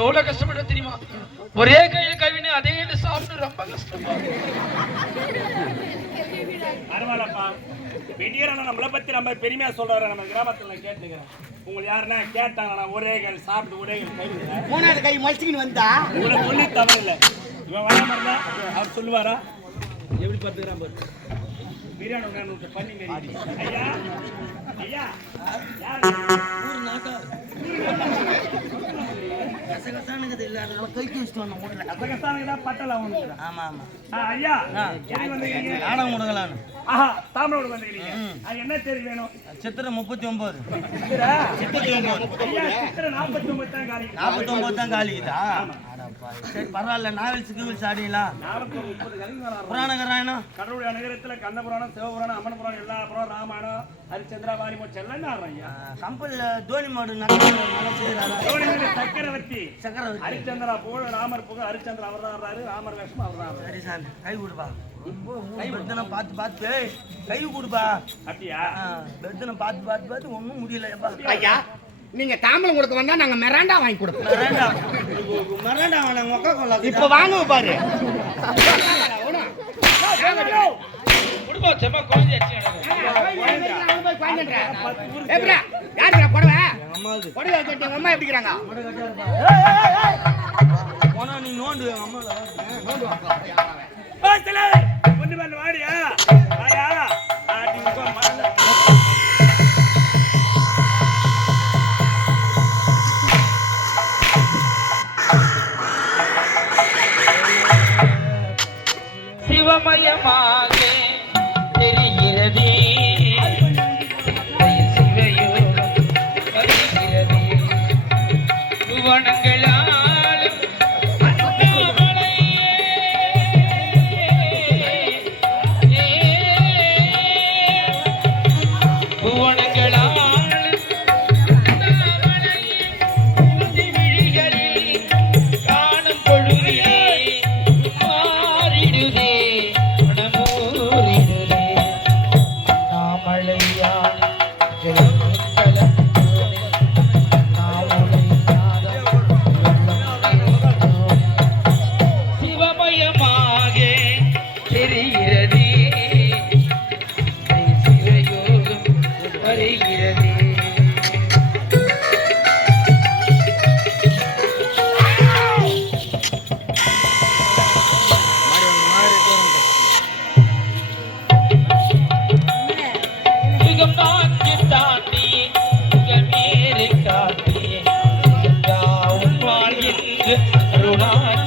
எவ்வளவு கஷ்டப்பட தெரியுமா? ஒரே கையில கவின்னு அதே கையில சாப்பிட்டு ரொம்ப கஷ்டமா. பரவாயில்லப்பா. பெரியவரான நம்மளை பத்தி நம்ம பெருமையா சொல்றாரு. நம்ம கிராமத்துல கேட்டுக்கிறேன். உங்களுக்கு யாருன்னா கேட்டாங்க ஒரே கையில் சாப்பிட்டு ஒரே கையில் கை மூணாவது கை மலிச்சுக்கின்னு வந்தா உங்களுக்கு ஒண்ணு தவறு இல்லை. இவன் வராம இருந்தா அவர் சொல்லுவாரா? எப்படி பார்த்துக்கிறான் பாரு. பிரியாணி பண்ணி மாரி. ஐயா ஐயா யார் ஊர் நாட்டார் கசகசானுக்கு இல்ல அதெல்லாம் கைக்கு வச்சுட்டு வந்தோம் ஊர்ல. கசகசானுக்கு தான் பட்டல அவனுக்கு. ஆமா ஆமா. ஐயா எப்படி வந்தீங்க? நாடகம் முடங்கலான்னு. ஆஹா தாமரோடு வந்தீங்க. அது என்ன தேதி வேணும்? சித்திரை 39. சித்திரை 39. ஐயா சித்திரை 49 தான் காலி. 49 தான் காலி இதா? சரி பரவாயில்ல. நாவல்ஸ் கீவல்ஸ் ஆடிங்களா? 430 கலிங்கரா புராண கராயணம் கடவுளுடைய நகரத்துல கண்ண புராணம் சிவபுராணம் அம்மன் புராணம் எல்லா புராணம் ராமாயணம் ஹரிச்சந்திரா வாரிமோட்சம் எல்லாம் ஆடுறாங்க. கம்பல் தோனி மாடு சக்கரவர்த்தி ஹரிச்சந்திரா புகழ் ராமர் புகழ் ஹரிச்சந்திரா அவர் தான் ஆடுறாரு. ராமர் வேஷம் அவர் தான். சரி சார் கை கொடுப்பா. பெத்தனை பார்த்து பார்த்து கை கொடுப்பா. அப்படியா? பெத்தனை பார்த்து பார்த்து பார்த்து ஒன்றும் முடியல. ஐயா நீங்க தாம்பலம் கொடுக்க வந்தா நாங்க மெராண்டா வாங்கி கொடுப்போம். மெராண்டா வேணாங்க மொக்க கொள்ளா. இப்ப வாங்க பாரு. குடும்பம் செம்ம குழந்தை அடிச்சு எப்படா யாருடா புடவை? அம்மாவுக்கு புடவை கட்டி அம்மா எப்படிங்கறாங்க? போனா நீ நோண்டு அம்மா நோண்டு வாங்க. ஓ தல ஒண்ணு பண்ண வாடியா வாடா ஆடி உங்க மறந்து சிவமயமாக தெரிகிறது சிவயோகம் வருகிறது புவனங்களாலும் Rona